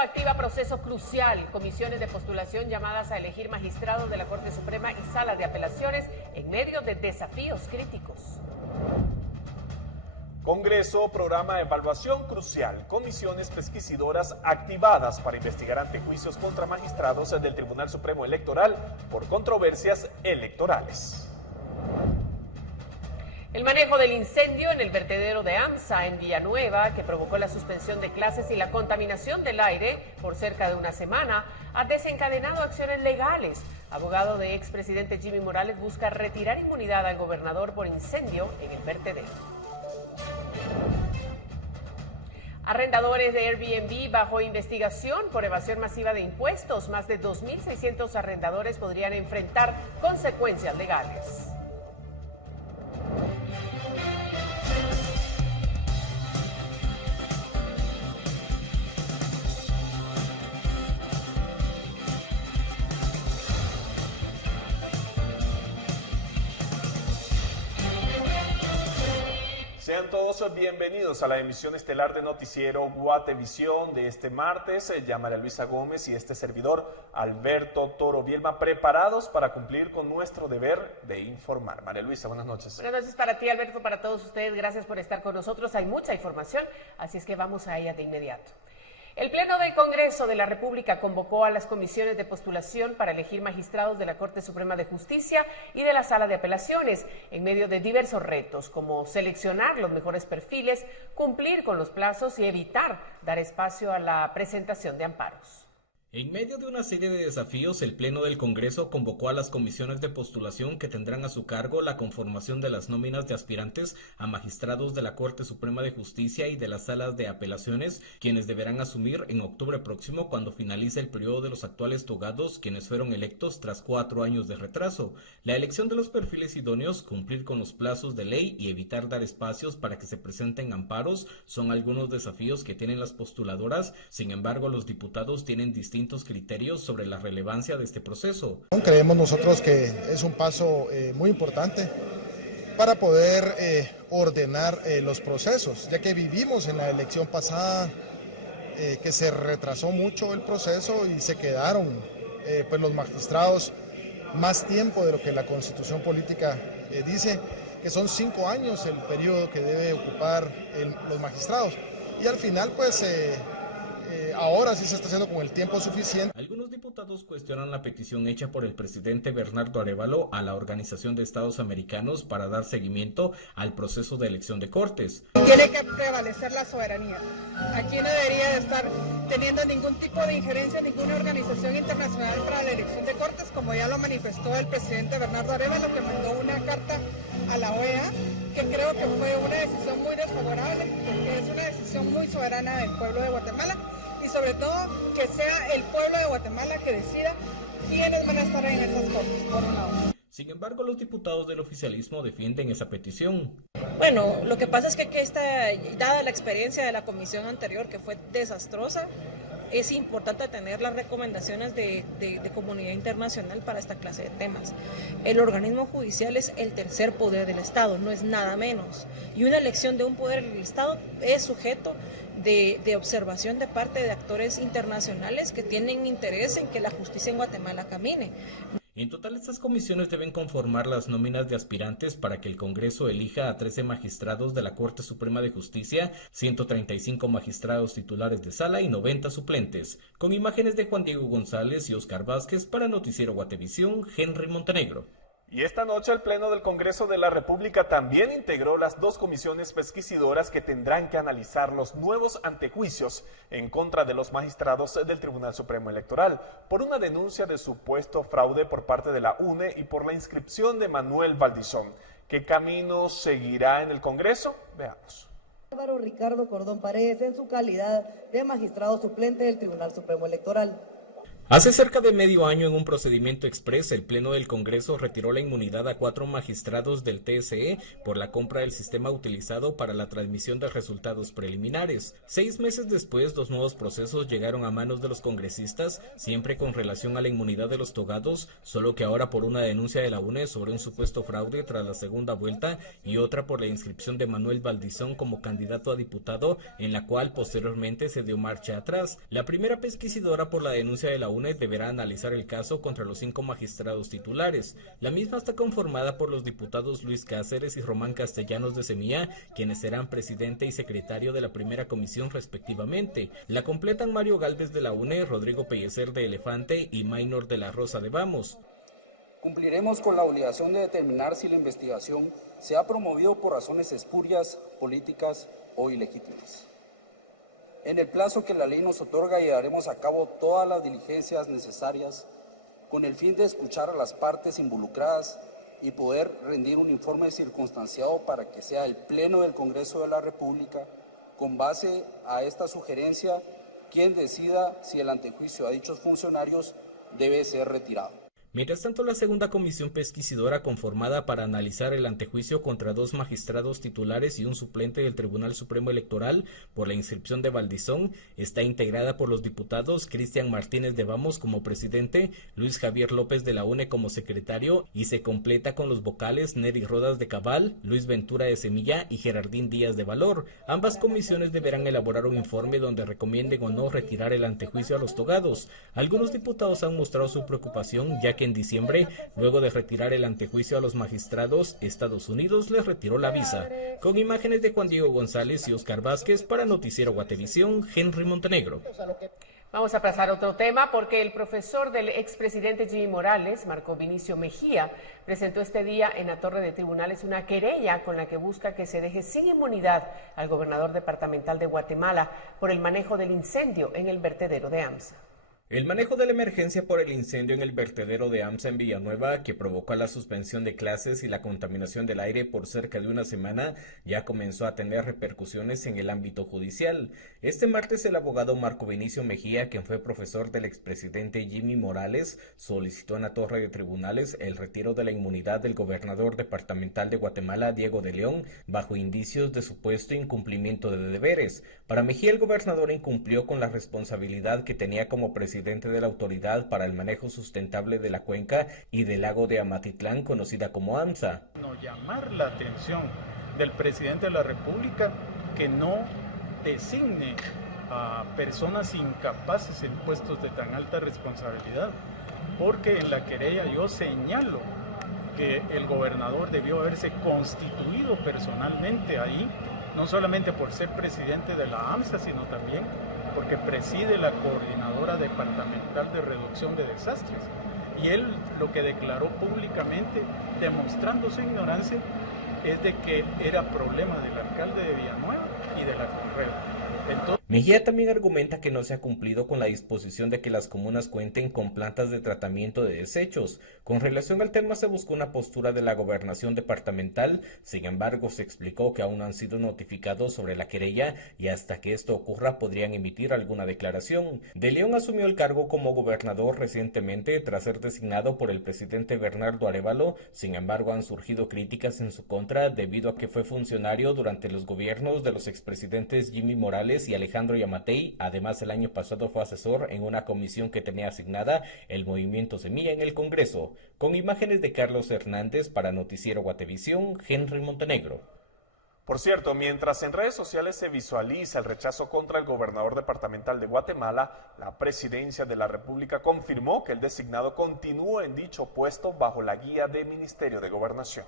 activa proceso crucial. Comisiones de postulación llamadas a elegir magistrados de la Corte Suprema y salas de apelaciones en medio de desafíos críticos. Congreso programa evaluación crucial. Comisiones pesquisadoras activadas para investigar antejuicios contra magistrados del Tribunal Supremo Electoral por controversias electorales. El manejo del incendio en el vertedero de AMSA en Villanueva, que provocó la suspensión de clases y la contaminación del aire por cerca de una semana, ha desencadenado acciones legales. Abogado de expresidente Jimmy Morales busca retirar inmunidad al gobernador por incendio en el vertedero. Arrendadores de Airbnb bajo investigación por evasión masiva de impuestos. Más de 2.600 arrendadores podrían enfrentar consecuencias legales. Sean todos bienvenidos a la emisión estelar de Noticiero Guatevisión de este martes. María Luisa Gómez y este servidor Alberto Toro Bielma, preparados para cumplir con nuestro deber de informar. María Luisa, buenas noches. Buenas noches para ti, Alberto, para todos ustedes. Gracias por estar con nosotros. Hay mucha información, así es que vamos a ella de inmediato. El Pleno del Congreso de la República convocó a las comisiones de postulación para elegir magistrados de la Corte Suprema de Justicia y de la Sala de Apelaciones en medio de diversos retos, como seleccionar los mejores perfiles, cumplir con los plazos y evitar dar espacio a la presentación de amparos. En medio de una serie de desafíos, el Pleno del Congreso convocó a las comisiones de postulación que tendrán a su cargo la conformación de las nóminas de aspirantes a magistrados de la Corte Suprema de Justicia y de las salas de apelaciones, quienes deberán asumir en octubre próximo cuando finalice el periodo de los actuales togados, quienes fueron electos tras 4 años de retraso. La elección de los perfiles idóneos, cumplir con los plazos de ley y evitar dar espacios para que se presenten amparos son algunos desafíos que tienen las postuladoras. Sin embargo, los diputados tienen distintos criterios sobre la relevancia de este proceso. Creemos nosotros que es un paso muy importante para poder ordenar los procesos, ya que vivimos en la elección pasada que se retrasó mucho el proceso y se quedaron pues los magistrados más tiempo de lo que la Constitución Política dice, que son 5 años el periodo que debe ocupar los magistrados. Y al final pues ahora sí se está haciendo con el tiempo suficiente. Algunos diputados cuestionan la petición hecha por el presidente Bernardo Arévalo a la Organización de Estados Americanos para dar seguimiento al proceso de elección de cortes. Tiene que prevalecer la soberanía. Aquí no debería de estar teniendo ningún tipo de injerencia ninguna organización internacional para la elección de cortes, como ya lo manifestó el presidente Bernardo Arévalo, que mandó una carta a la OEA, que creo que fue una decisión muy desfavorable, porque es una decisión muy soberana del pueblo de Guatemala, y sobre todo que sea el pueblo de Guatemala que decida quiénes van a estar en esas cortes, por un lado. Sin embargo, los diputados del oficialismo defienden esa petición. Bueno, lo que pasa es que dada la experiencia de la comisión anterior, que fue desastrosa, es importante tener las recomendaciones de comunidad internacional para esta clase de temas. El organismo judicial es el tercer poder del Estado, no es nada menos. Y una elección de un poder del Estado es sujeto de observación de parte de actores internacionales que tienen interés en que la justicia en Guatemala camine. En total, estas comisiones deben conformar las nóminas de aspirantes para que el Congreso elija a 13 magistrados de la Corte Suprema de Justicia, 135 magistrados titulares de sala y 90 suplentes. Con imágenes de Juan Diego González y Oscar Vázquez para Noticiero Guatevisión, Henry Montenegro. Y esta noche el Pleno del Congreso de la República también integró las 2 comisiones pesquisadoras que tendrán que analizar los nuevos antejuicios en contra de los magistrados del Tribunal Supremo Electoral por una denuncia de supuesto fraude por parte de la UNE y por la inscripción de Manuel Valdizón. ¿Qué camino seguirá en el Congreso? Veamos. Álvaro Ricardo Cordón Paredes en su calidad de magistrado suplente del Tribunal Supremo Electoral. Hace cerca de medio año, en un procedimiento exprés, el Pleno del Congreso retiró la inmunidad a 4 magistrados del TSE por la compra del sistema utilizado para la transmisión de resultados preliminares. 6 meses después, 2 nuevos procesos llegaron a manos de los congresistas, siempre con relación a la inmunidad de los togados, solo que ahora por una denuncia de la UNE sobre un supuesto fraude tras la segunda vuelta y otra por la inscripción de Manuel Valdizón como candidato a diputado, en la cual posteriormente se dio marcha atrás. La primera pesquisidora por la denuncia de la UNE deberá analizar el caso contra los 5 magistrados titulares. La misma está conformada por los diputados Luis Cáceres y Román Castellanos de Semilla, quienes serán presidente y secretario de la primera comisión respectivamente. La completan Mario Gálvez de la UNE, Rodrigo Pellecer de Elefante y Maynor de la Rosa de Vamos. Cumpliremos con la obligación de determinar si la investigación se ha promovido por razones espurias, políticas o ilegítimas. En el plazo que la ley nos otorga, llevaremos a cabo todas las diligencias necesarias con el fin de escuchar a las partes involucradas y poder rendir un informe circunstanciado para que sea el Pleno del Congreso de la República, con base a esta sugerencia, quien decida si el antejuicio a dichos funcionarios debe ser retirado. Mientras tanto, la segunda comisión pesquisidora, conformada para analizar el antejuicio contra 2 magistrados titulares y un suplente del Tribunal Supremo Electoral por la inscripción de Valdizón, está integrada por los diputados Cristian Martínez de Vamos como presidente, Luis Javier López de la UNE como secretario, y se completa con los vocales Neri Rodas de Cabal, Luis Ventura de Semilla y Gerardín Díaz de Valor. Ambas comisiones deberán elaborar un informe donde recomienden o no retirar el antejuicio a los togados. Algunos diputados han mostrado su preocupación, ya que en diciembre, luego de retirar el antejuicio a los magistrados, Estados Unidos les retiró la visa. Con imágenes de Juan Diego González y Oscar Vázquez para Noticiero Guatevisión, Henry Montenegro. Vamos a pasar a otro tema porque el profesor del expresidente Jimmy Morales, Marco Vinicio Mejía, presentó este día en la Torre de Tribunales una querella con la que busca que se deje sin inmunidad al gobernador departamental de Guatemala por el manejo del incendio en el vertedero de AMSA. El manejo de la emergencia por el incendio en el vertedero de AMSA en Villanueva, que provocó la suspensión de clases y la contaminación del aire por cerca de una semana, ya comenzó a tener repercusiones en el ámbito judicial. Este martes, el abogado Marco Vinicio Mejía, quien fue profesor del expresidente Jimmy Morales, solicitó en la Torre de Tribunales el retiro de la inmunidad del gobernador departamental de Guatemala, Diego de León, bajo indicios de supuesto incumplimiento de deberes. Para Mejía, el gobernador incumplió con la responsabilidad que tenía como presidente de la Autoridad para el Manejo Sustentable de la Cuenca y del Lago de Amatitlán, conocida como AMSA. No llamar la atención del presidente de la República que no designe a personas incapaces en puestos de tan alta responsabilidad, porque en la querella yo señalo que el gobernador debió haberse constituido personalmente ahí, no solamente por ser presidente de la AMSA, sino también porque preside la Coordinadora Departamental de Reducción de Desastres. Y él lo que declaró públicamente, demostrando su ignorancia, es de que era problema del alcalde de Villanueva y de la Conreo. Mejía también argumenta que no se ha cumplido con la disposición de que las comunas cuenten con plantas de tratamiento de desechos. Con relación al tema se buscó una postura de la gobernación departamental, sin embargo se explicó que aún no han sido notificados sobre la querella y hasta que esto ocurra podrían emitir alguna declaración. De León asumió el cargo como gobernador recientemente tras ser designado por el presidente Bernardo Arévalo, sin embargo han surgido críticas en su contra debido a que fue funcionario durante los gobiernos de los expresidentes Jimmy Morales y Alejandro Yamatei. Además, el año pasado fue asesor en una comisión que tenía asignada el Movimiento Semilla en el Congreso. Con imágenes de Carlos Hernández para Noticiero Guatevisión, Henry Montenegro. Por cierto, mientras en redes sociales se visualiza el rechazo contra el gobernador departamental de Guatemala, la Presidencia de la República confirmó que el designado continúa en dicho puesto bajo la guía del Ministerio de Gobernación.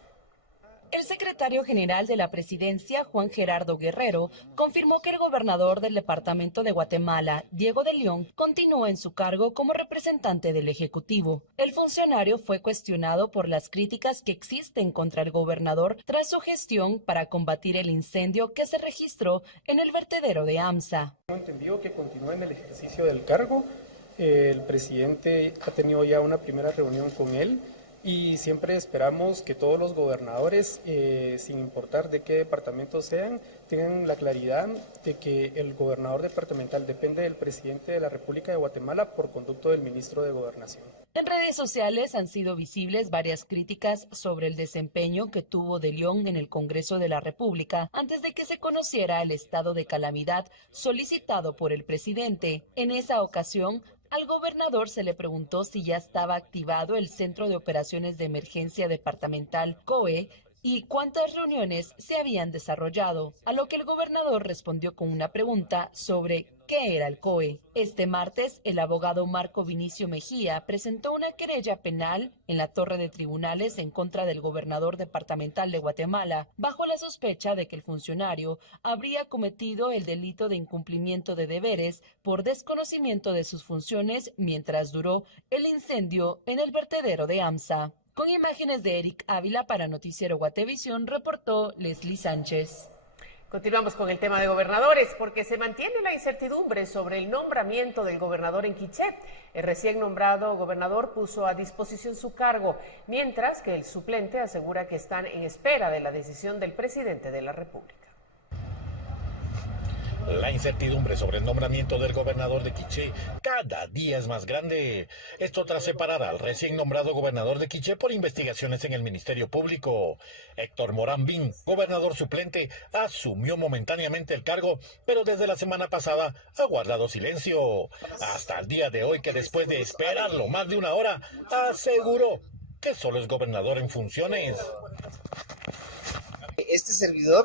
El secretario general de la Presidencia, Juan Gerardo Guerrero, confirmó que el gobernador del departamento de Guatemala, Diego de León, continúa en su cargo como representante del Ejecutivo. El funcionario fue cuestionado por las críticas que existen contra el gobernador tras su gestión para combatir el incendio que se registró en el vertedero de AMSA. Entendido que continúa en el ejercicio del cargo. El presidente ha tenido ya una primera reunión con él y siempre esperamos que todos los gobernadores, sin importar de qué departamento sean, tengan la claridad de que el gobernador departamental depende del presidente de la República de Guatemala por conducto del ministro de Gobernación. En redes sociales han sido visibles varias críticas sobre el desempeño que tuvo de León en el Congreso de la República antes de que se conociera el estado de calamidad solicitado por el presidente. En esa ocasión, al gobernador se le preguntó si ya estaba activado el Centro de Operaciones de Emergencia Departamental, COE, y cuántas reuniones se habían desarrollado, a lo que el gobernador respondió con una pregunta sobre qué era el COE. Este martes, el abogado Marco Vinicio Mejía presentó una querella penal en la Torre de Tribunales en contra del gobernador departamental de Guatemala, bajo la sospecha de que el funcionario habría cometido el delito de incumplimiento de deberes por desconocimiento de sus funciones mientras duró el incendio en el vertedero de AMSA. Con imágenes de Eric Ávila para Noticiero Guatevisión, reportó Leslie Sánchez. Continuamos con el tema de gobernadores, porque se mantiene la incertidumbre sobre el nombramiento del gobernador en Quiché. El recién nombrado gobernador puso a disposición su cargo, mientras que el suplente asegura que están en espera de la decisión del presidente de la República. La incertidumbre sobre el nombramiento del gobernador de Quiché cada día es más grande. Esto tras separar al recién nombrado gobernador de Quiché por investigaciones en el Ministerio Público. Héctor Morán Bin, gobernador suplente, asumió momentáneamente el cargo, pero desde la semana pasada ha guardado silencio. Hasta el día de hoy, que después de esperarlo más de una hora, aseguró que solo es gobernador en funciones. Este servidor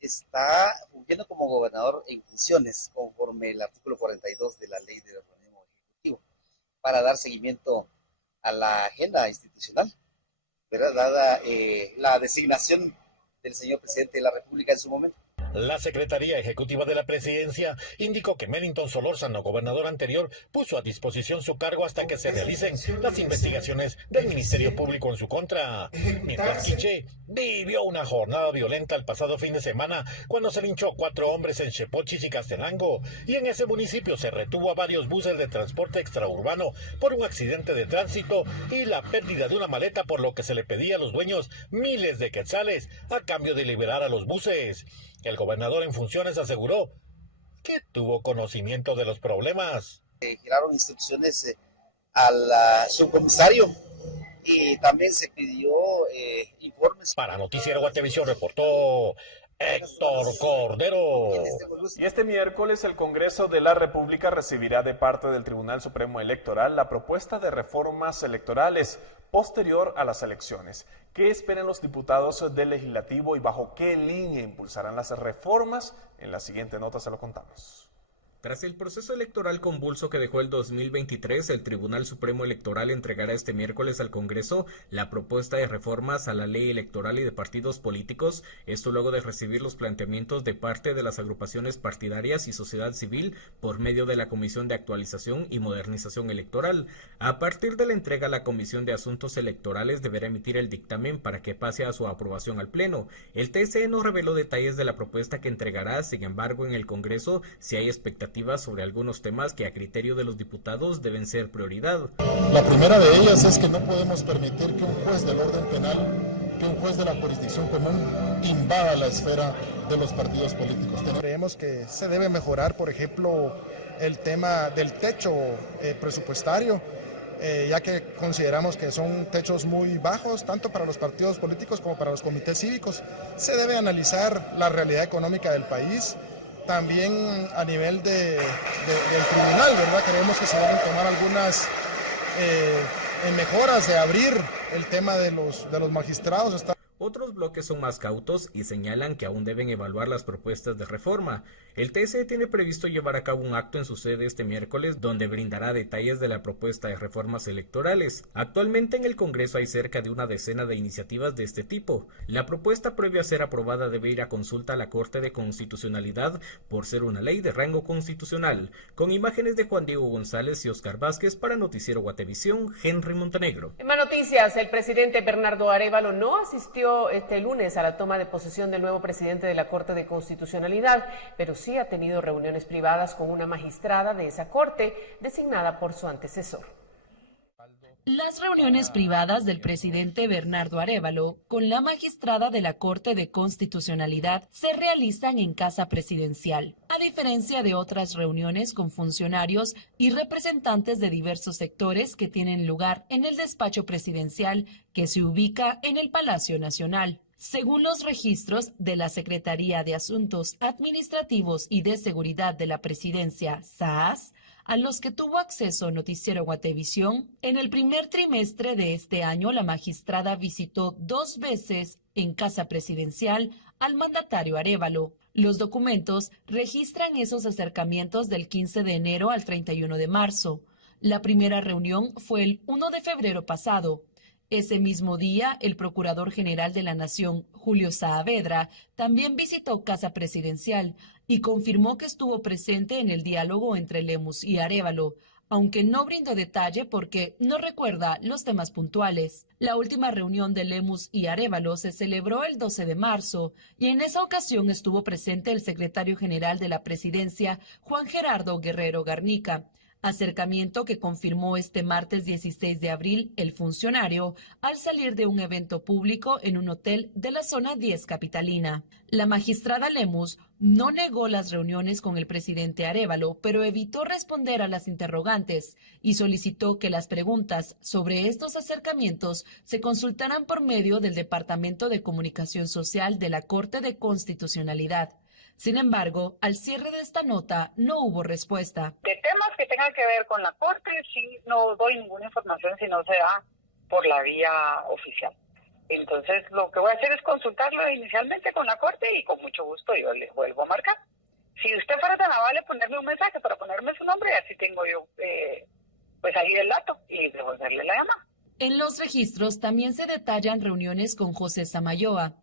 está fungiendo como gobernador en funciones, conforme el artículo 42 de la Ley de Organismo Ejecutivo, para dar seguimiento a la agenda institucional, ¿verdad? Dada la designación del señor presidente de la República en su momento. La Secretaría Ejecutiva de la Presidencia indicó que Melington Solórzano, gobernador anterior, puso a disposición su cargo hasta que se realicen las investigaciones del Ministerio Público en su contra. Mientras Quiché vivió una jornada violenta el pasado fin de semana cuando se linchó a 4 hombres en Chepochis y Castelango, y en ese municipio se retuvo a varios buses de transporte extraurbano por un accidente de tránsito y la pérdida de una maleta, por lo que se le pedía a los dueños miles de quetzales a cambio de liberar a los buses. El gobernador en funciones aseguró que tuvo conocimiento de los problemas. Giraron instrucciones al subcomisario y también se pidió informes. Para Noticiero Guatevisión reportó Héctor Cordero. Y este miércoles el Congreso de la República recibirá de parte del Tribunal Supremo Electoral la propuesta de reformas electorales posterior a las elecciones. ¿Qué esperan los diputados del Legislativo y bajo qué línea impulsarán las reformas? En la siguiente nota se lo contamos. Tras el proceso electoral convulso que dejó el 2023, el Tribunal Supremo Electoral entregará este miércoles al Congreso la propuesta de reformas a la ley electoral y de partidos políticos, esto luego de recibir los planteamientos de parte de las agrupaciones partidarias y sociedad civil por medio de la Comisión de Actualización y Modernización Electoral. A partir de la entrega, la Comisión de Asuntos Electorales deberá emitir el dictamen para que pase a su aprobación al Pleno. El TSE no reveló detalles de la propuesta que entregará, sin embargo, en el Congreso si hay expectativas sobre algunos temas que a criterio de los diputados deben ser prioridad. La primera de ellas es que no podemos permitir que un juez del orden penal, que un juez de la jurisdicción común invada la esfera de los partidos políticos. Creemos que se debe mejorar, por ejemplo, el tema del techo presupuestario, ya que consideramos que son techos muy bajos, tanto para los partidos políticos como para los comités cívicos. Se debe analizar la realidad económica del país. También a nivel del tribunal, ¿verdad? Creemos que se deben tomar algunas mejoras de abrir el tema de los magistrados. Otros bloques son más cautos y señalan que aún deben evaluar las propuestas de reforma. El TSE tiene previsto llevar a cabo un acto en su sede este miércoles donde brindará detalles de la propuesta de reformas electorales. Actualmente en el Congreso hay cerca de una decena de iniciativas de este tipo. La propuesta previa a ser aprobada debe ir a consulta a la Corte de Constitucionalidad por ser una ley de rango constitucional. Con imágenes de Juan Diego González y Oscar Vázquez para Noticiero Guatevisión, Henry Montenegro. En más noticias, el presidente Bernardo Arévalo no asistió este lunes a la toma de posesión del nuevo presidente de la Corte de Constitucionalidad, pero sí ha tenido reuniones privadas con una magistrada de esa corte designada por su antecesor. Las reuniones privadas del presidente Bernardo Arévalo con la magistrada de la Corte de Constitucionalidad se realizan en Casa Presidencial, a diferencia de otras reuniones con funcionarios y representantes de diversos sectores que tienen lugar en el despacho presidencial que se ubica en el Palacio Nacional. Según los registros de la Secretaría de Asuntos Administrativos y de Seguridad de la Presidencia, SAAS, a los que tuvo acceso Noticiero Guatevisión, en el primer trimestre de este año la magistrada visitó 2 veces en Casa Presidencial al mandatario Arévalo. Los documentos registran esos acercamientos del 15 de enero al 31 de marzo. La primera reunión fue el 1 de febrero pasado. Ese mismo día, el Procurador General de la Nación, Julio Saavedra, también visitó Casa Presidencial y confirmó que estuvo presente en el diálogo entre Lemus y Arévalo, aunque no brindó detalle porque no recuerda los temas puntuales. La última reunión de Lemus y Arévalo se celebró el 12 de marzo y en esa ocasión estuvo presente el secretario general de la Presidencia, Juan Gerardo Guerrero Garnica. Acercamiento que confirmó este martes 16 de abril el funcionario al salir de un evento público en un hotel de la zona 10 capitalina. La magistrada Lemus no negó las reuniones con el presidente Arévalo, pero evitó responder a las interrogantes y solicitó que las preguntas sobre estos acercamientos se consultaran por medio del Departamento de Comunicación Social de la Corte de Constitucionalidad. Sin embargo, al cierre de esta nota no hubo respuesta. De temas que tengan que ver con la Corte, sí no doy ninguna información si no se da por la vía oficial. Entonces, lo que voy a hacer es consultarlo inicialmente con la Corte y con mucho gusto yo les vuelvo a marcar. Si usted fuera tan amable ponerme un mensaje para ponerme su nombre, así tengo yo pues ahí el dato y devolverle la llamada. En los registros también se detallan reuniones con José Samayoa.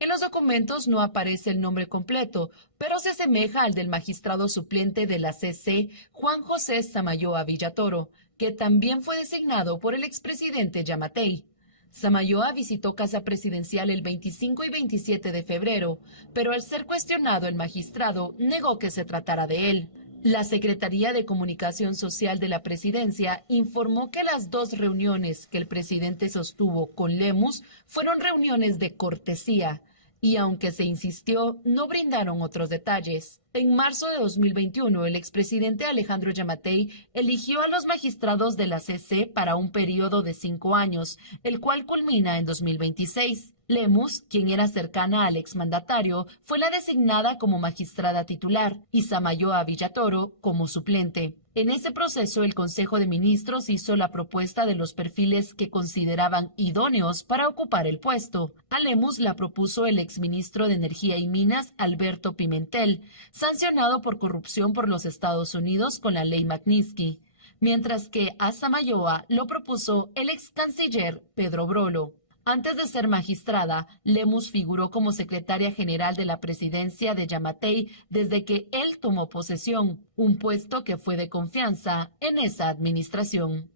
En los documentos no aparece el nombre completo, pero se asemeja al del magistrado suplente de la CC, Juan José Samayoa Villatoro, que también fue designado por el expresidente Yamatei. Samayoa visitó Casa Presidencial el 25 y 27 de febrero, pero al ser cuestionado el magistrado negó que se tratara de él. La Secretaría de Comunicación Social de la Presidencia informó que las 2 reuniones que el presidente sostuvo con Lemus fueron reuniones de cortesía y, aunque se insistió, no brindaron otros detalles. En marzo de 2021, el expresidente Alejandro Yamatei eligió a los magistrados de la CC para un periodo de 5 años, el cual culmina en 2026. Lemus, quien era cercana al exmandatario, fue la designada como magistrada titular y Samayoa Villatoro como suplente. En ese proceso, el Consejo de Ministros hizo la propuesta de los perfiles que consideraban idóneos para ocupar el puesto. A Lemus la propuso el exministro de Energía y Minas, Alberto Pimentel, sancionado por corrupción por los Estados Unidos con la ley Magnitsky, mientras que a Samayoa lo propuso el ex canciller Pedro Brolo. Antes de ser magistrada, Lemus figuró como secretaria general de la presidencia de Yamatei desde que él tomó posesión, un puesto que fue de confianza en esa administración.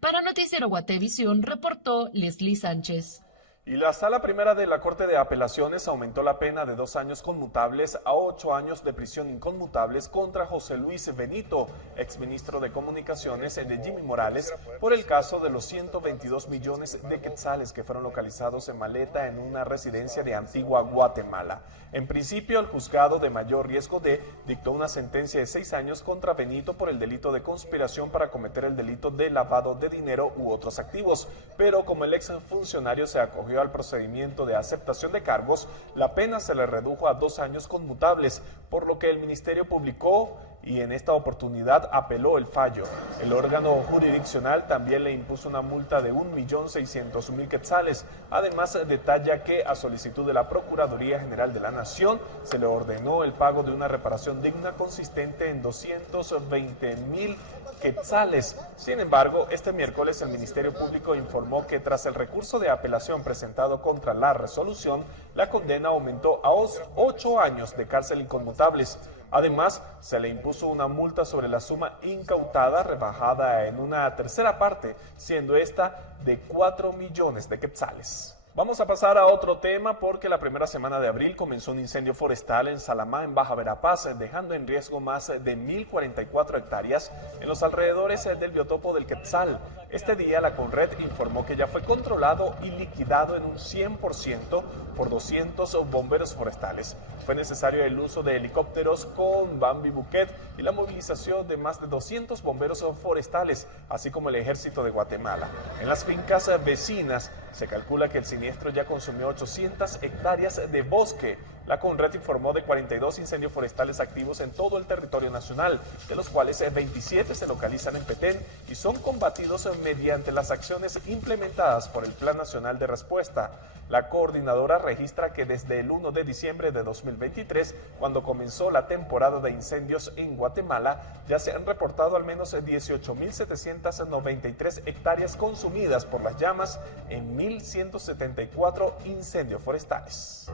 Para Noticiero Guatevisión, reportó Leslie Sánchez. Y la Sala Primera de la Corte de Apelaciones aumentó la pena de 2 años conmutables a 8 años de prisión inconmutables contra José Luis Benito, exministro de Comunicaciones de Jimmy Morales, por el caso de los 122 millones de quetzales que fueron localizados en maleta en una residencia de Antigua Guatemala. En principio, el juzgado de mayor riesgo D dictó una sentencia de 6 años contra Benito por el delito de conspiración para cometer el delito de lavado de dinero u otros activos, pero como el exfuncionario se acogió al procedimiento de aceptación de cargos, la pena se le redujo a 2 años conmutables, por lo que el ministerio publicó y en esta oportunidad apeló el fallo. El órgano jurisdiccional también le impuso una multa de 1.600.000 quetzales. Además, detalla que a solicitud de la Procuraduría General de la Nación se le ordenó el pago de una reparación digna consistente en 220.000 quetzales. Sin embargo, este miércoles el Ministerio Público informó que tras el recurso de apelación presentado contra la resolución, la condena aumentó a 8 años de cárcel inconmutables. Además, se le impuso una multa sobre la suma incautada rebajada en una tercera parte, siendo esta de 4 millones de quetzales. Vamos a pasar a otro tema porque la primera semana de abril comenzó un incendio forestal en Salamá, en Baja Verapaz, dejando en riesgo más de 1.044 hectáreas en los alrededores del biotopo del Quetzal. Este día la CONRED informó que ya fue controlado y liquidado en un 100% por 200 bomberos forestales. Fue necesario el uso de helicópteros con Bambi Buquet y la movilización de más de 200 bomberos forestales, así como el Ejército de Guatemala. En las fincas vecinas se calcula que el siniestro ya consumió 800 hectáreas de bosque. La CONRED informó de 42 incendios forestales activos en todo el territorio nacional, de los cuales 27 se localizan en Petén y son combatidos mediante las acciones implementadas por el Plan Nacional de Respuesta. La coordinadora registra que desde el 1 de diciembre de 2023, cuando comenzó la temporada de incendios en Guatemala, ya se han reportado al menos 18.793 hectáreas consumidas por las llamas en 1.174 incendios forestales.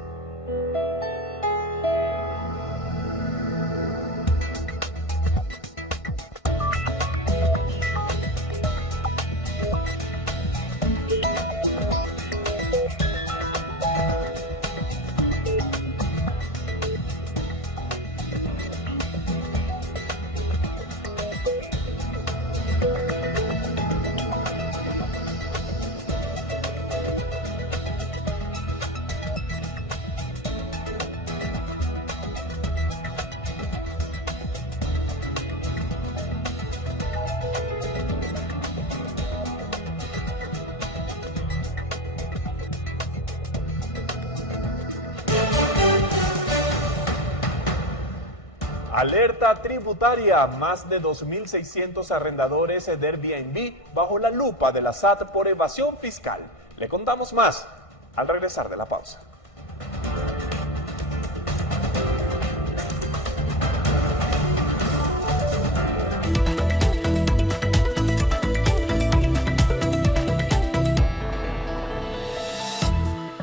Alerta tributaria, más de 2.600 arrendadores de Airbnb bajo la lupa de la SAT por evasión fiscal. Le contamos más al regresar de la pausa.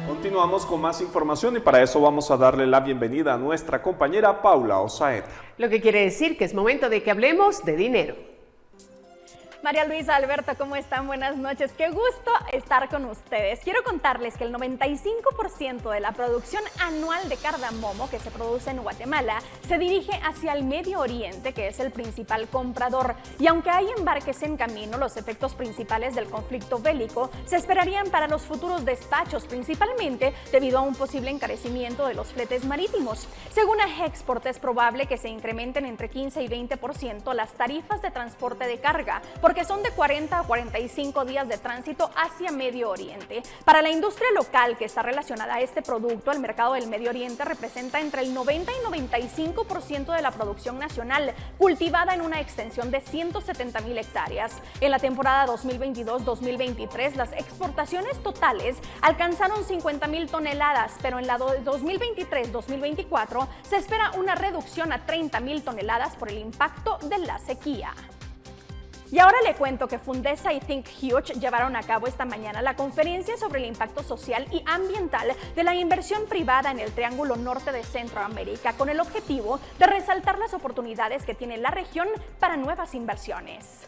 Continuamos con más información y para eso vamos a darle la bienvenida a nuestra compañera Paula Osaeta. Lo que quiere decir que es momento de que hablemos de dinero. María Luisa, Alberto, ¿cómo están? Buenas noches. Qué gusto estar con ustedes. Quiero contarles que el 95% de la producción anual de cardamomo que se produce en Guatemala se dirige hacia el Medio Oriente, que es el principal comprador. Y aunque hay embarques en camino, los efectos principales del conflicto bélico se esperarían para los futuros despachos, principalmente debido a un posible encarecimiento de los fletes marítimos. Según Agexport, es probable que se incrementen entre 15 y 20% las tarifas de transporte de carga, porque son de 40 a 45 días de tránsito hacia Medio Oriente. Para la industria local que está relacionada a este producto, el mercado del Medio Oriente representa entre el 90 y 95% de la producción nacional, cultivada en una extensión de 170,000 hectáreas. En la temporada 2022-2023, las exportaciones totales alcanzaron 50,000 toneladas, pero en la 2023-2024 se espera una reducción a 30,000 toneladas por el impacto de la sequía. Y ahora le cuento que Fundesa y Think Huge llevaron a cabo esta mañana la conferencia sobre el impacto social y ambiental de la inversión privada en el Triángulo Norte de Centroamérica, con el objetivo de resaltar las oportunidades que tiene la región para nuevas inversiones.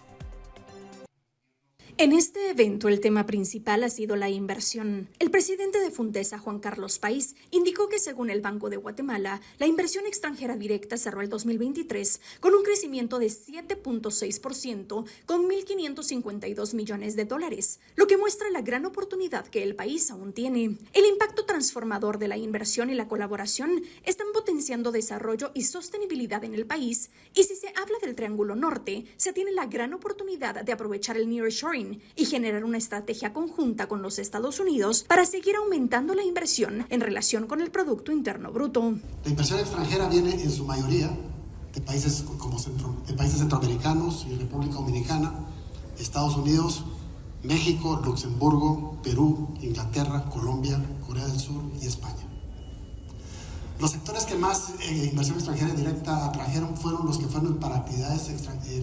En este evento, el tema principal ha sido la inversión. El presidente de Fundesa, Juan Carlos País, indicó que según el Banco de Guatemala, la inversión extranjera directa cerró el 2023 con un crecimiento de 7.6%, con 1.552 millones de dólares, lo que muestra la gran oportunidad que el país aún tiene. El impacto transformador de la inversión y la colaboración están potenciando desarrollo y sostenibilidad en el país, y si se habla del Triángulo Norte, se tiene la gran oportunidad de aprovechar el nearshoring y generar una estrategia conjunta con los Estados Unidos para seguir aumentando la inversión en relación con el Producto Interno Bruto. La inversión extranjera viene en su mayoría de países países centroamericanos y República Dominicana, Estados Unidos, México, Luxemburgo, Perú, Inglaterra, Colombia, Corea del Sur y España. Los sectores que más inversión extranjera directa atrajeron fueron los que fueron para actividades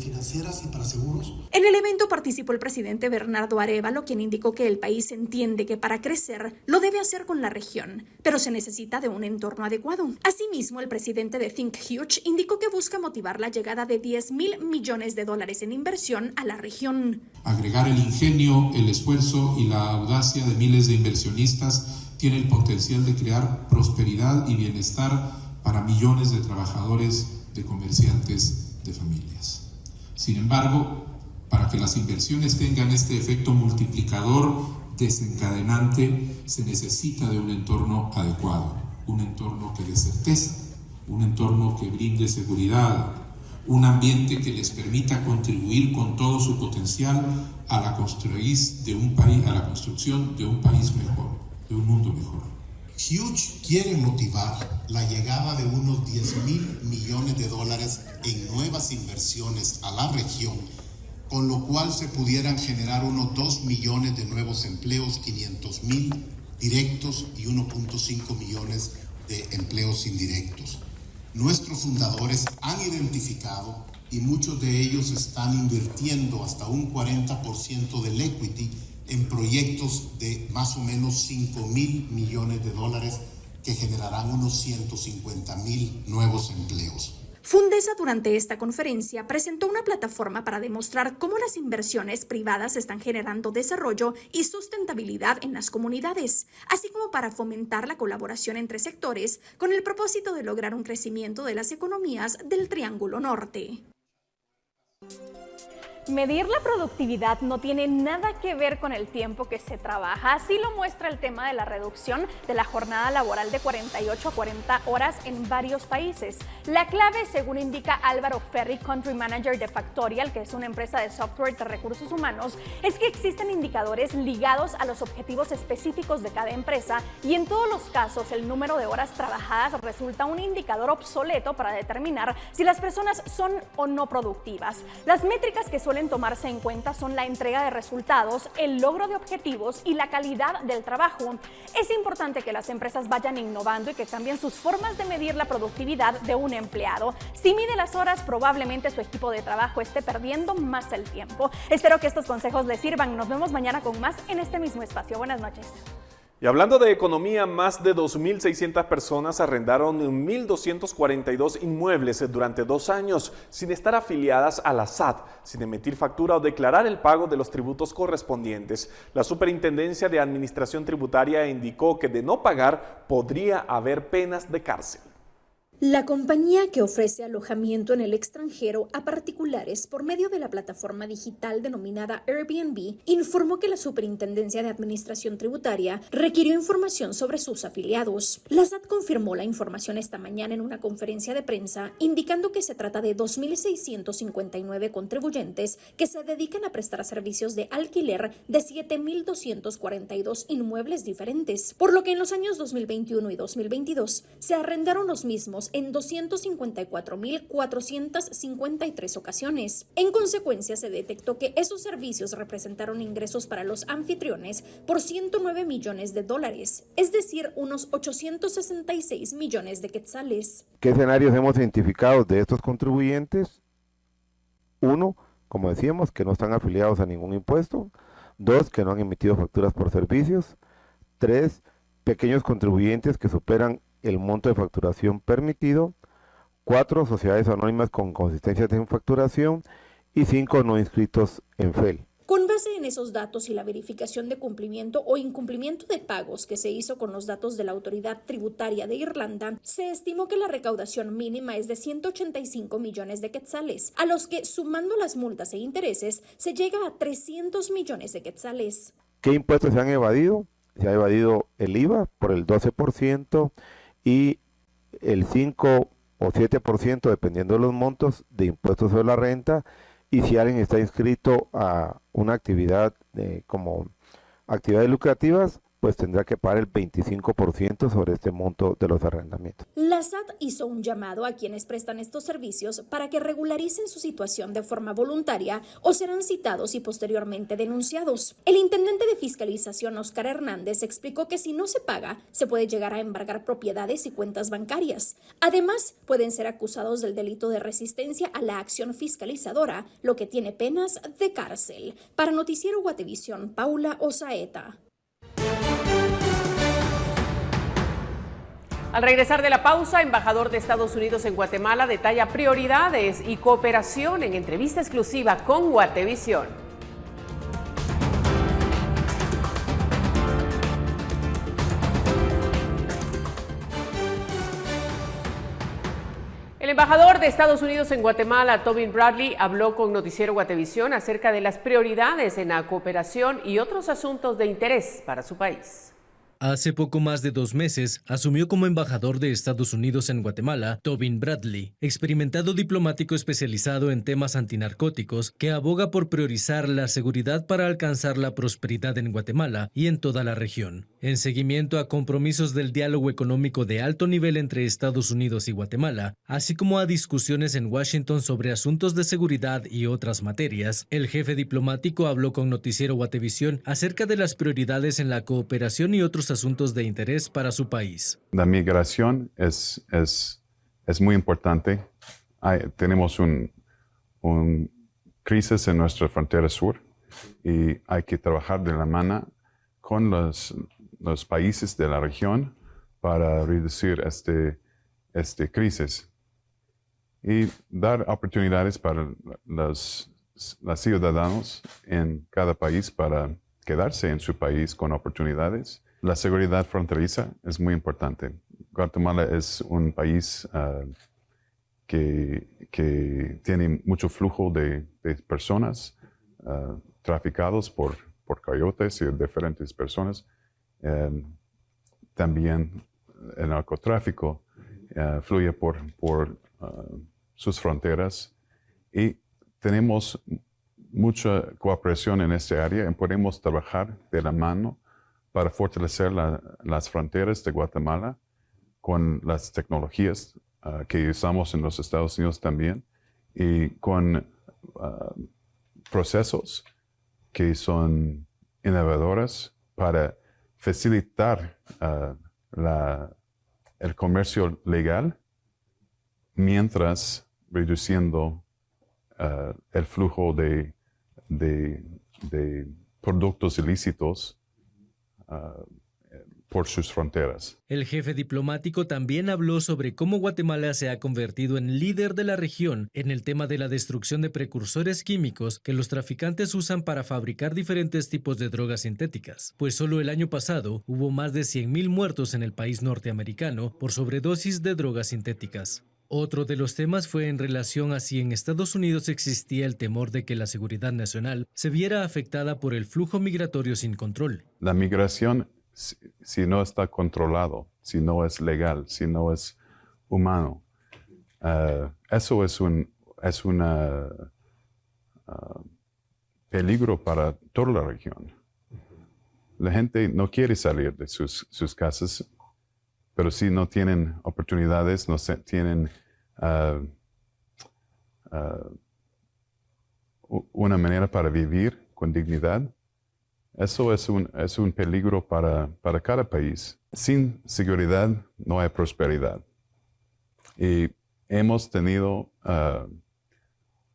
financieras y para seguros. En el evento participó el presidente Bernardo Arévalo, quien indicó que el país entiende que para crecer lo debe hacer con la región, pero se necesita de un entorno adecuado. Asimismo, el presidente de Think Huge indicó que busca motivar la llegada de $10,000 millones en inversión a la región. Agregar el ingenio, el esfuerzo y la audacia de miles de inversionistas tiene el potencial de crear prosperidad y bienestar para millones de trabajadores, de comerciantes, de familias. Sin embargo, para que las inversiones tengan este efecto multiplicador desencadenante, se necesita de un entorno adecuado, un entorno que dé certeza, un entorno que brinde seguridad, un ambiente que les permita contribuir con todo su potencial a la construcción de un país mejor, de un mundo mejor. Huge quiere motivar la llegada de unos $10,000 millones en nuevas inversiones a la región, con lo cual se pudieran generar unos 2 millones de nuevos empleos, 500,000 directos y 1.5 millones de empleos indirectos. Nuestros fundadores han identificado, y muchos de ellos están invirtiendo hasta un 40% del equity en proyectos de más o menos $5,000 millones que generarán unos 150,000 nuevos empleos. Fundesa durante esta conferencia presentó una plataforma para demostrar cómo las inversiones privadas están generando desarrollo y sustentabilidad en las comunidades, así como para fomentar la colaboración entre sectores con el propósito de lograr un crecimiento de las economías del Triángulo Norte. Medir la productividad no tiene nada que ver con el tiempo que se trabaja, así lo muestra el tema de la reducción de la jornada laboral de 48 a 40 horas en varios países. La clave, según indica Álvaro Ferri, Country Manager de Factorial, que es una empresa de software de recursos humanos, es que existen indicadores ligados a los objetivos específicos de cada empresa y en todos los casos el número de horas trabajadas resulta un indicador obsoleto para determinar si las personas son o no productivas. Las métricas que suelen tomarse en cuenta son la entrega de resultados, el logro de objetivos y la calidad del trabajo. Es importante que las empresas vayan innovando y que cambien sus formas de medir la productividad de un empleado. Si mide las horas, probablemente su equipo de trabajo esté perdiendo más el tiempo. Espero que estos consejos les sirvan. Nos vemos mañana con más en este mismo espacio. Buenas noches. Y hablando de economía, más de 2.600 personas arrendaron 1.242 inmuebles durante 2 años sin estar afiliadas a la SAT, sin emitir factura o declarar el pago de los tributos correspondientes. La Superintendencia de Administración Tributaria indicó que de no pagar podría haber penas de cárcel. La compañía que ofrece alojamiento en el extranjero a particulares por medio de la plataforma digital denominada Airbnb informó que la Superintendencia de Administración Tributaria requirió información sobre sus afiliados. La SAT confirmó la información esta mañana en una conferencia de prensa, indicando que se trata de 2.659 contribuyentes que se dedican a prestar servicios de alquiler de 7.242 inmuebles diferentes, por lo que en los años 2021 y 2022 se arrendaron los mismos en 254.453 ocasiones. En consecuencia, se detectó que esos servicios representaron ingresos para los anfitriones por $109 millones, es decir, unos 866 millones de quetzales. ¿Qué escenarios hemos identificado de estos contribuyentes? 1, como decíamos, que no están afiliados a ningún impuesto. 2, que no han emitido facturas por servicios. 3, pequeños contribuyentes que superan el monto de facturación permitido. 4, sociedades anónimas con consistencia de facturación. Y 5, no inscritos en FEL. Con base en esos datos y la verificación de cumplimiento o incumplimiento de pagos que se hizo con los datos de la Autoridad Tributaria de Irlanda, se estimó que la recaudación mínima es de 185 millones de quetzales, a los que, sumando las multas e intereses, se llega a 300 millones de quetzales. ¿Qué impuestos se han evadido? Se ha evadido el IVA por el 12% y el 5 o 7%, dependiendo de los montos, de impuestos sobre la renta. Y si alguien está inscrito a una actividad como actividades lucrativas, pues tendrá que pagar el 25% sobre este monto de los arrendamientos. La SAT hizo un llamado a quienes prestan estos servicios para que regularicen su situación de forma voluntaria o serán citados y posteriormente denunciados. El intendente de fiscalización, Óscar Hernández, explicó que si no se paga, se puede llegar a embargar propiedades y cuentas bancarias. Además, pueden ser acusados del delito de resistencia a la acción fiscalizadora, lo que tiene penas de cárcel. Para Noticiero Guatevisión, Paula Osaeta. Al regresar de la pausa, embajador de Estados Unidos en Guatemala detalla prioridades y cooperación en entrevista exclusiva con Guatevisión. El embajador de Estados Unidos en Guatemala, Tobin Bradley, habló con Noticiero Guatevisión acerca de las prioridades en la cooperación y otros asuntos de interés para su país. Hace poco más de 2 meses, asumió como embajador de Estados Unidos en Guatemala, Tobin Bradley, experimentado diplomático especializado en temas antinarcóticos que aboga por priorizar la seguridad para alcanzar la prosperidad en Guatemala y en toda la región. En seguimiento a compromisos del diálogo económico de alto nivel entre Estados Unidos y Guatemala, así como a discusiones en Washington sobre asuntos de seguridad y otras materias, el jefe diplomático habló con Noticiero Guatevisión acerca de las prioridades en la cooperación y otros asuntos de interés para su país. La migración es muy importante. Tenemos un crisis en nuestra frontera sur y hay que trabajar de la mano con los países de la región para reducir este crisis y dar oportunidades para los ciudadanos en cada país para quedarse en su país con oportunidades. La seguridad fronteriza es muy importante. Guatemala es un país que tiene mucho flujo de personas traficados por coyotes y diferentes personas. También el narcotráfico fluye por sus fronteras y tenemos mucha cooperación en esta área y podemos trabajar de la mano para fortalecer las fronteras de Guatemala con las tecnologías que usamos en los Estados Unidos también y con procesos que son innovadores para facilitar el comercio legal mientras reduciendo el flujo de productos ilícitos por sus fronteras. El jefe diplomático también habló sobre cómo Guatemala se ha convertido en líder de la región en el tema de la destrucción de precursores químicos que los traficantes usan para fabricar diferentes tipos de drogas sintéticas, pues solo el año pasado hubo más de 100,000 muertos en el país norteamericano por sobredosis de drogas sintéticas. Otro de los temas fue en relación a si en Estados Unidos existía el temor de que la seguridad nacional se viera afectada por el flujo migratorio sin control. La migración, si no está controlado, si no es legal, si no es humano, eso es un peligro para toda la región. La gente no quiere salir de sus casas, pero si no tienen oportunidades, no tienen una manera para vivir con dignidad, eso es un peligro para cada país. Sin seguridad no hay prosperidad. Y hemos tenido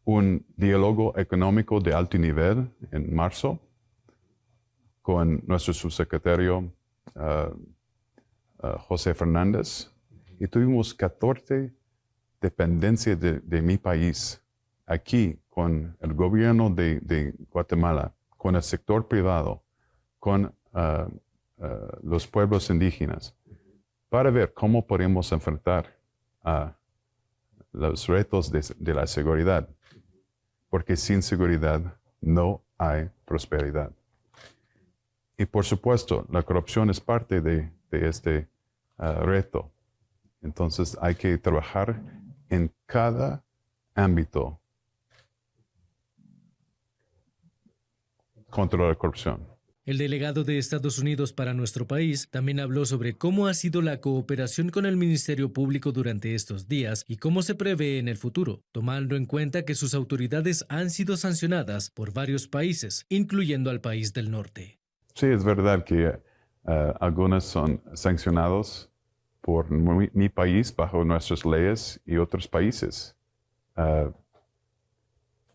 un diálogo económico de alto nivel en marzo con nuestro subsecretario José Fernández y tuvimos 14 dependencias de mi país aquí con el gobierno de Guatemala, con el sector privado, con los pueblos indígenas, para ver cómo podemos enfrentar los retos de la seguridad, porque sin seguridad no hay prosperidad. Y por supuesto, la corrupción es parte de este reto. Entonces hay que trabajar en cada ámbito contra la corrupción. El delegado de Estados Unidos para nuestro país también habló sobre cómo ha sido la cooperación con el Ministerio Público durante estos días y cómo se prevé en el futuro, tomando en cuenta que sus autoridades han sido sancionadas por varios países, incluyendo al país del norte. Sí, es verdad que algunos son sancionados por mi país bajo nuestras leyes y otros países.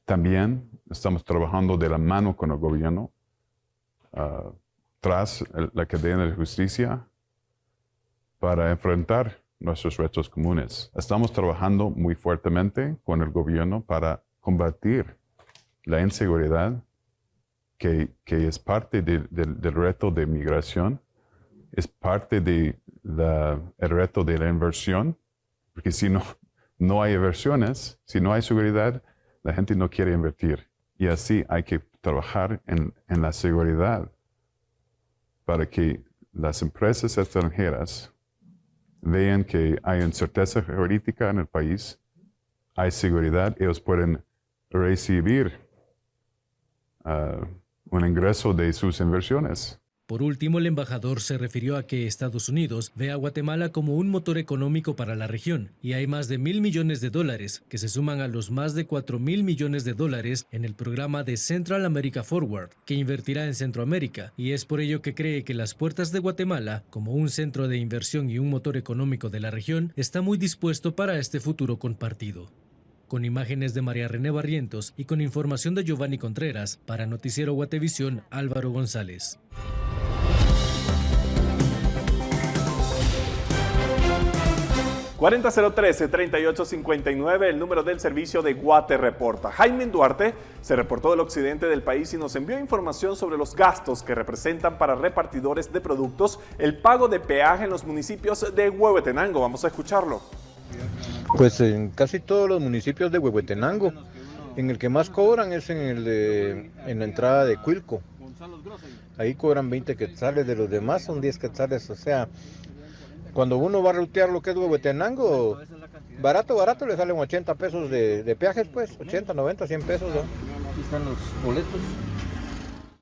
También estamos trabajando de la mano con el gobierno tras la cadena de justicia para enfrentar nuestros retos comunes. Estamos trabajando muy fuertemente con el gobierno para combatir la inseguridad que es parte del reto de migración, es parte del reto de la inversión, porque si no hay inversiones, si no hay seguridad, la gente no quiere invertir. Y así hay que trabajar en la seguridad para que las empresas extranjeras vean que hay incerteza jurídica en el país, hay seguridad, ellos pueden recibir un ingreso de sus inversiones. Por último, el embajador se refirió a que Estados Unidos ve a Guatemala como un motor económico para la región y hay más de $1,000 millones que se suman a los más de $4,000 millones en el programa de Central America Forward, que invertirá en Centroamérica, y es por ello que cree que las puertas de Guatemala, como un centro de inversión y un motor económico de la región, está muy dispuesto para este futuro compartido. Con imágenes de María René Barrientos y con información de Giovanni Contreras, para Noticiero Guatevisión, Álvaro González. ...4013-3859, el número del servicio de Guate Reporta. Jaime Duarte se reportó del occidente del país y nos envió información sobre los gastos que representan para repartidores de productos el pago de peaje en los municipios de Huehuetenango. Vamos a escucharlo. Pues en casi todos los municipios de Huehuetenango. En el que más cobran es en la entrada de Cuilco. Ahí cobran 20 quetzales, de los demás son 10 quetzales, o sea... Cuando uno va a rutear lo que es Huehuetenango, barato le salen 80 pesos de peajes, pues, 80, 90, 100 pesos, ¿no? Aquí están los boletos.